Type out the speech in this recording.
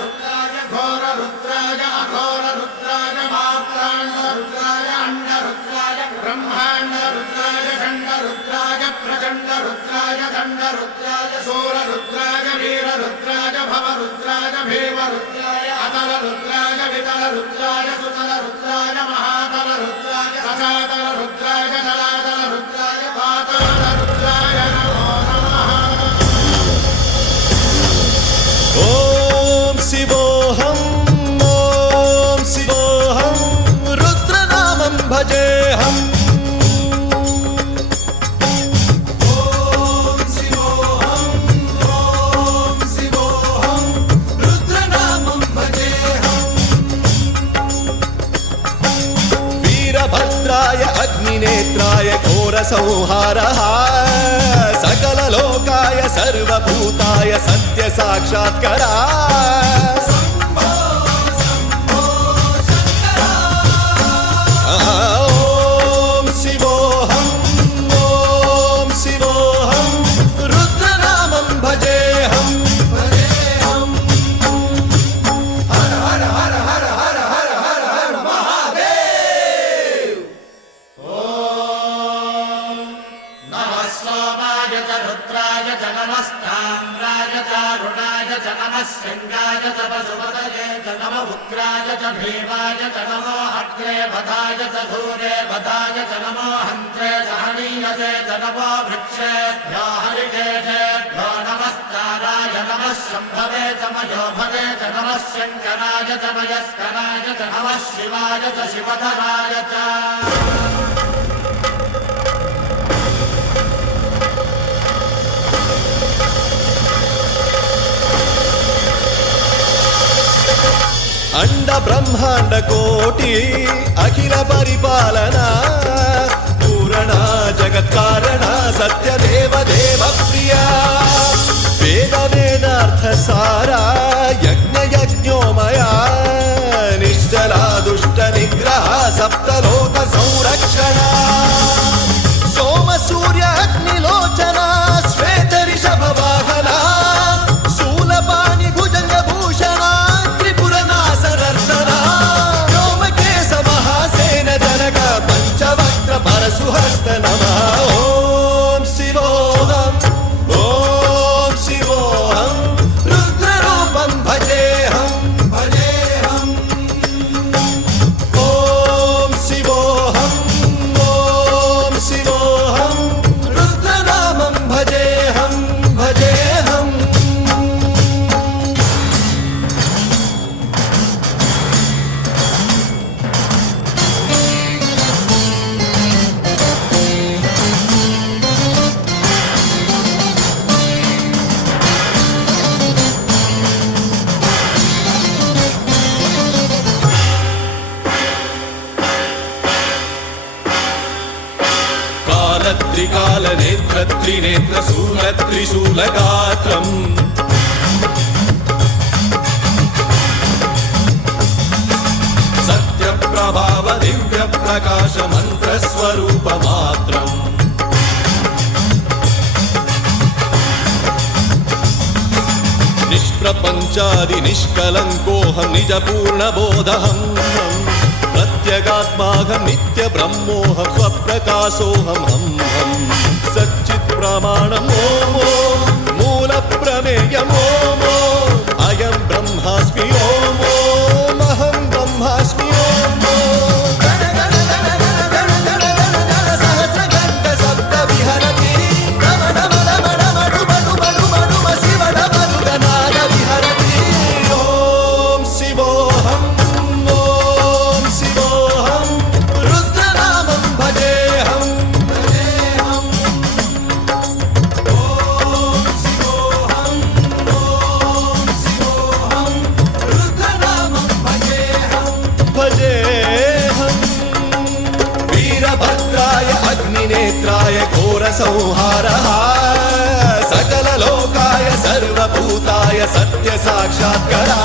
रुद्राय घोर रुद्राय अघोर रुद्राय मात्रांड रुद्राय अंड रुद्राय ब्रह्मांड रुद्राय खंड रुद्राय प्रचंड रुद्राय दंड रुद्राय सूर रुद्राय वीर रुद्राय भव रुद्राय भीम रुद्राय अतल रुद्राय वितल रुद्राय सुतल रुद्राय महातल रुद्राय सचातल रुद्राय जलातल रुद्राय पाताल रुद्राय नमो नमः। ओम शिवोऽहं रुद्रनामं भजेऽहम्। वीरभद्राय अग्निनेत्राय घोरसंहारः सकललोकाय सर्वभूताय सत्यसाक्षात्करा। ओम शिवोऽहं रुद्रनामं भजेऽहम्। हर हर हर हर हर हर हर हर महादेव। नमः सोमाय च रुद्राय च नमस्ताम्राय च रुणाय च नमः शृङ्गाय च पशुपतये च नमः उग्राय च भीमाय च नमो अग्रे वधाय च धूरे वधाय च नमो हन्त्रे च हनीयसे च नमो वृक्षेभ्यो हरिकेशेभ्यो नमस्काराय नमः शम्भवे च मयोभवे च नमः शङ्कराय च मयस्कराय च नमः शिवाय च शिवधराय च। अंड ब्रह्मांड कोटि अखिल परिपालना पूरणा जगत्कारणा सत्यदेव देव प्रिया वेद वेदार्थ सारा यज्ञ यज्ञोमया निश्चला दुष्ट निग्रह सप्तलोक संरक्षणा सोम सूर्य अग्निलोचना श्वेत ऋषभ वाहना शूलपाणि भुजंग भूषणा पंचवक्त्र परशुहस्त नमः। ओम शिवोऽहं रुद्ररूपं भजेऽहम्। ओम शिवोऽहं रुद्रनामं भजेऽहम्। त्रिकाल नेत्र त्रिनेत्र शूल त्रिशूलगात्रम् सत्य प्रभाव दिव्य प्रकाश मंत्र स्वरूप मात्रम् निष्प्रपंचादि निष्कलंकोऽहं निज पूर्ण बोधहम् प्रत्यगात्माहं नित्य ब्रह्मोऽहं स्वप्रकाशोऽहं हम सच्चित् प्रमाणम् ओम मूल प्रमेयम् ओम अयं ब्रह्मास्मि ओम अहं ब्रह्मास्मि ओम सहस्रघण्ट शब्द विहरति नम नम नम नम डुम डुम डुम डुम शिव नम नाद विहरति। ओम शिवोऽहं रुद्रनामं भजेऽहम्। ओम शिवोऽहं रुद्रनामं भजेऽहम्। वीरभद्राय अग्निनेत्राय घोरसंहारः सकललोकाय सर्वभूताय सत्यसाक्षात्करा।